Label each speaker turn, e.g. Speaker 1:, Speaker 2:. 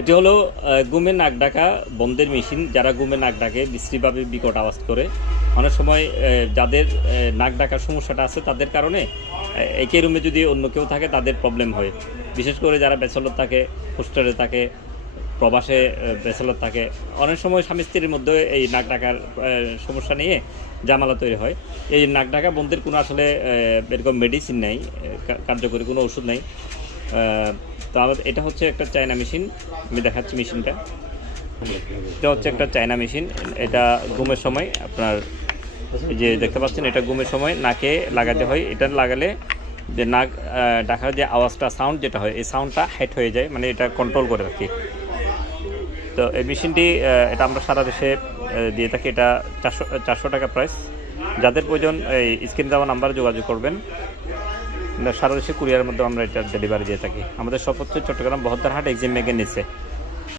Speaker 1: এটি হলো গুমে নাক ডাকা বন্ধের মেশিন। যারা গুমে নাক ডাকে, বিশ্রীভাবে বিকট আওয়াজ করে। অনেক সময় যাদের নাক ডাকার সমস্যাটা আছে, তাদের কারণে একই রুমে যদি অন্য কেউ থাকে, তাদের প্রবলেম হয়। বিশেষ করে যারা ব্যাচেলর থাকে, হোস্টেলে থাকে, প্রবাসে ব্যাচেলর থাকে, অনেক সময় স্বামী স্ত্রীর মধ্যে এই নাক ডাকার সমস্যা নিয়ে জামালা তৈরি হয়। এই নাক ডাকা বন্ধের কোনো আসলে এরকম মেডিসিন নেই কার্যকরী কোনো ওষুধ নেই। তো এটা হচ্ছে একটা চায়না মেশিন। আমি দেখাচ্ছি মেশিনটা। এটা হচ্ছে একটা চায়না মেশিন। এটা ঘুমের সময় আপনার যে দেখতে পাচ্ছেন, এটা ঘুমের সময় নাকে লাগাতে হয়। এটা লাগালে যে নাক ডাকার যে আওয়াজটা সাউন্ড যেটা হয়, এই সাউন্ডটা হেড হয়ে যায় মানে এটা কন্ট্রোল করে রাখি। তো এই মেশিনটি এটা আমরা সারা দেশে দিয়ে থাকি। এটা চারশো চারশো টাকা প্রাইস যাদের প্রয়োজন, এই স্ক্রিন দেওয়া নাম্বারে যোগাযোগ করবেন। সারা দেশে কুরিয়ার মধ্যে আমরা এটা ডেলিভারি দিয়ে থাকি। আমাদের সব হচ্ছে চট্টগ্রাম বহদ্দারহাট এক্সিম মেগের নিচে।